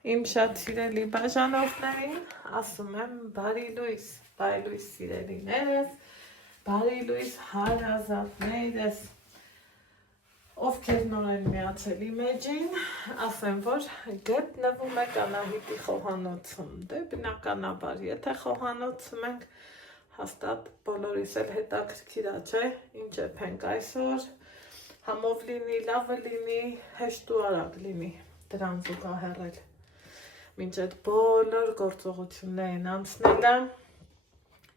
Իմ շատ սիրելի բաժանորդներին, ասում եմ բարի լույս սիրելիներս, բարի լույս հարազատներս, ովքեր նոր են միացել իմ էջին, ասեմ, որ գտնվում եք Անահիտի խոհանոցում, դե բնականաբար, եթե խոհանոցում ենք, հաստատ բոլորիս էլ հետաքրքիր է, չէ, ինչ ենք այսօր, համով լինի, լավը լինի, հեշտ ու արագ լինի, դրան զուգահեռել, մինչ այդ բոլոր գործողություններին անցնելը,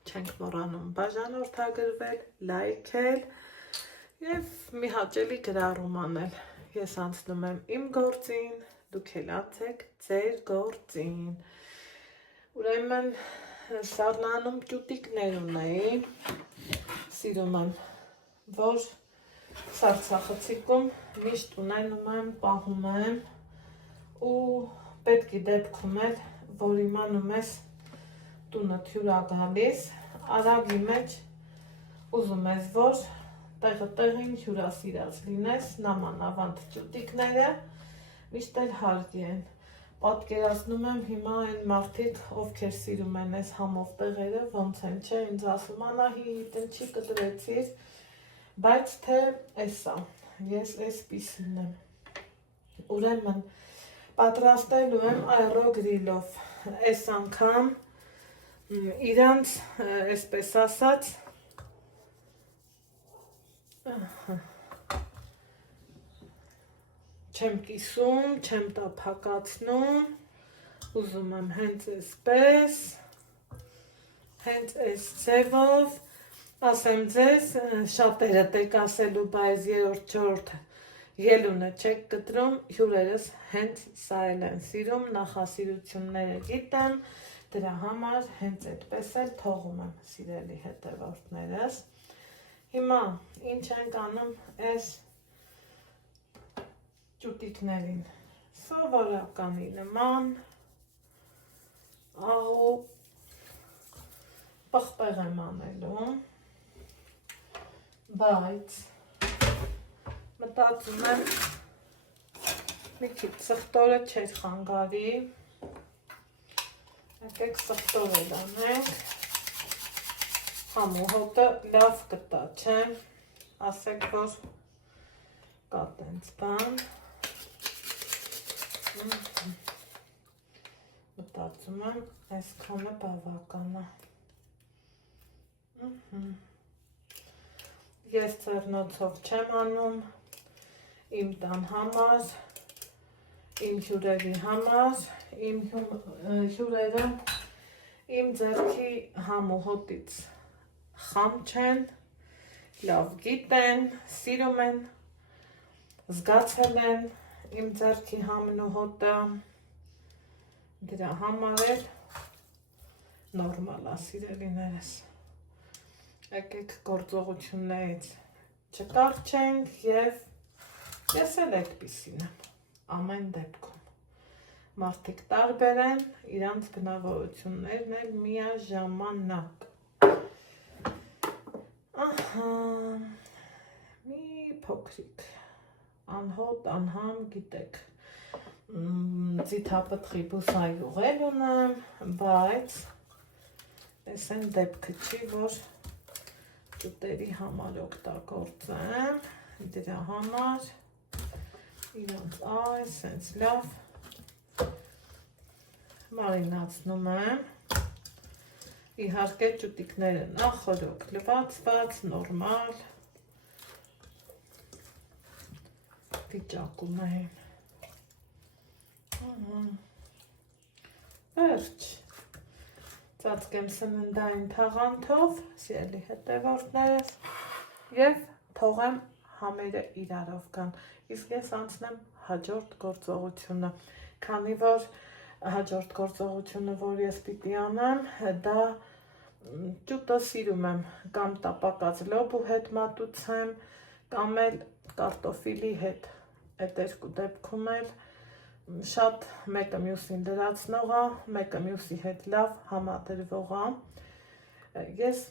չենք մոռանում բաժանորդագրվել, լայքել և մի հաճելի գրառում անել, ես անցնում եմ իմ գործին, դուք էլ անցեք ձեր գործին, ուրեմն սառնանում ճուտիկներ ունեի, սիրում եմ, որ սառցախցիկում միշտ ունենում եմ, պահում եմ ու պետքի դեպքում էլ, որ իմանում ես տունդ հյուրա գալիս, արագի մեջ ուզում ես, որ տեղին հյուրասիրած լինես, նամանավանդ ճուտիկները միշտ էլ հարկի են, պատկերացնում եմ հիմա այն մարդիկ, ովքեր սիրում են այս համով տեղերը, ոնց են, չէ, ինձ ասում, Անահիտ, ինչի կտրեցիր, բայց թե էսա, ես էսպիսին եմ, ուրեմն պատրաստելու եմ այռոգրիլով, այս անգամ իրանց, այսպես ասած, չեմ կիսում, չեմ տափակացնում, ուզում եմ հենց այսպես, հենց այս ձևով, ասեմ ձեզ, շատերը տեք ասելու, բայց երորդ, չորորդ ելունը չեք կտրում, հյուրերս հենց սա էլ են սիրում, նախասիրությունները գիտեմ, դրա համար հենց այդպես էլ թողում եմ սիրելի հետևորդներս։ Հիմա ինչ ենք անում այս ճուտիկներին, սովորականի նման, աղու պղպեղ եմ անելու, բայց մտածում եմ մի քիչ սխտորը չէր խանգարի, եկեք սխտոր էլ անենք, համու հոտը լավ կտա, չէ, ասեք, որ կա տենց բան, մտածում եմ այսքանը բավական է, ես ձեռնոցով չեմ անում, իմ տան համար, իմ հյուրերի համար, իմ հյուրերը իմ ձեռքի համու հոտից խամ չեն, լավ գիտեն, սիրում են, զգացել են իմ ձեռքի համն ու հոտը, դրա համար էլ նորմալ է սիրելիներս, եկեք գործողություններից չկառչենք և ես էլ այդպիսին եմ, ամեն դեպքում, մարդիկ տարբեր են, իրանց բնավորություններն էլ միաժամանակ, ահա, մի փոքրիկ, անհոտ, անհամ, գիտեք, ձիթապտղի բուսայուղ էլ ունեմ, բայց ես են դեպքը չի, որ ճուտերի համար օգտագործեմ, դրա համար իրանց այս, սենց լավ մարինացնում եմ, իհարկե ճուտիկները նախորոք լվացված, նորմալ վիճակում են, վերջ, ծածկեմ սննդային թաղանթով, սիրելի հետևորդներս, և թողեմ համերը իրարով կան, իսկ ես անցնեմ հաջորդ գործողությունը, քանի որ հաջորդ գործողությունը, որ ես պիտի անեմ, դա ճուտը սիրում եմ, կամ տապակած լոբու հետ մատուցեմ, կամ էլ կարտոֆիլի հետ, այդ երկու դեպքում էլ շատ մեկը մյուսին լրացնող է, մեկը մյուսի հետ լավ համադրվող է, ես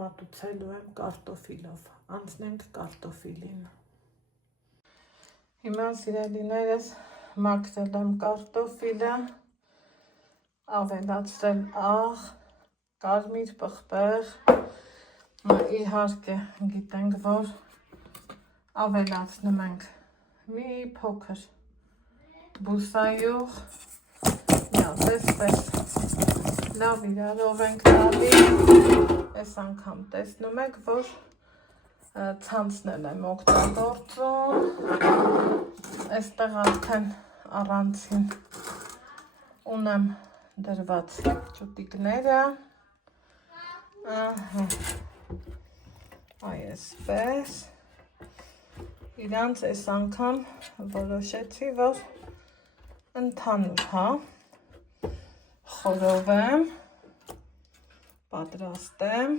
մատուցելու եմ կարտոֆիլով, անցնենք կարտոֆիլին։ Հիմա սիրելիներս մաքրել եմ կարտոֆիլը, ավելացրել աղ, կարմիր պղպեղ, իհարկե գիտենք, որ ավելացնում ենք մի փոքր բուսայուղ, այսպես լավ իրարով ենք տալի, այս անգամ տեսնում եք, որ ցանցնել եմ օգտագործում, այստեղ արդեն առանցին ունեմ դրված ճուտիկները, այսպես, իրանց այս անգամ որոշեցի, որ ընդհանուր, խորովեմ, պատրաստեմ,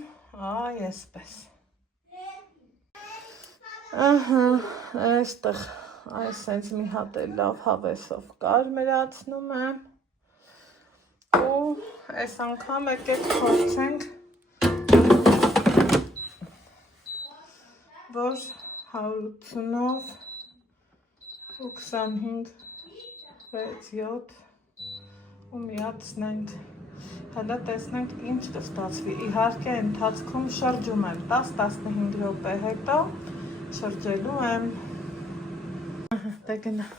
այսպես, այստեղ այսպես մի հատ էլ լավ հավեսով կարմրացնում եմ ու այս անգամ եկեք փորձենք, որ 180-ով ու 25, 6, 7 ու միացնենք, հələ տեսնենք ինչ կստացվի, իհարկե ընթացքում շրջում եմ 10-15 րոպե հետո շրջելու եմ, դե գնա,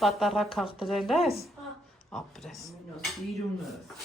պատարակ հաղտրել ես, ապրես, Սիրունս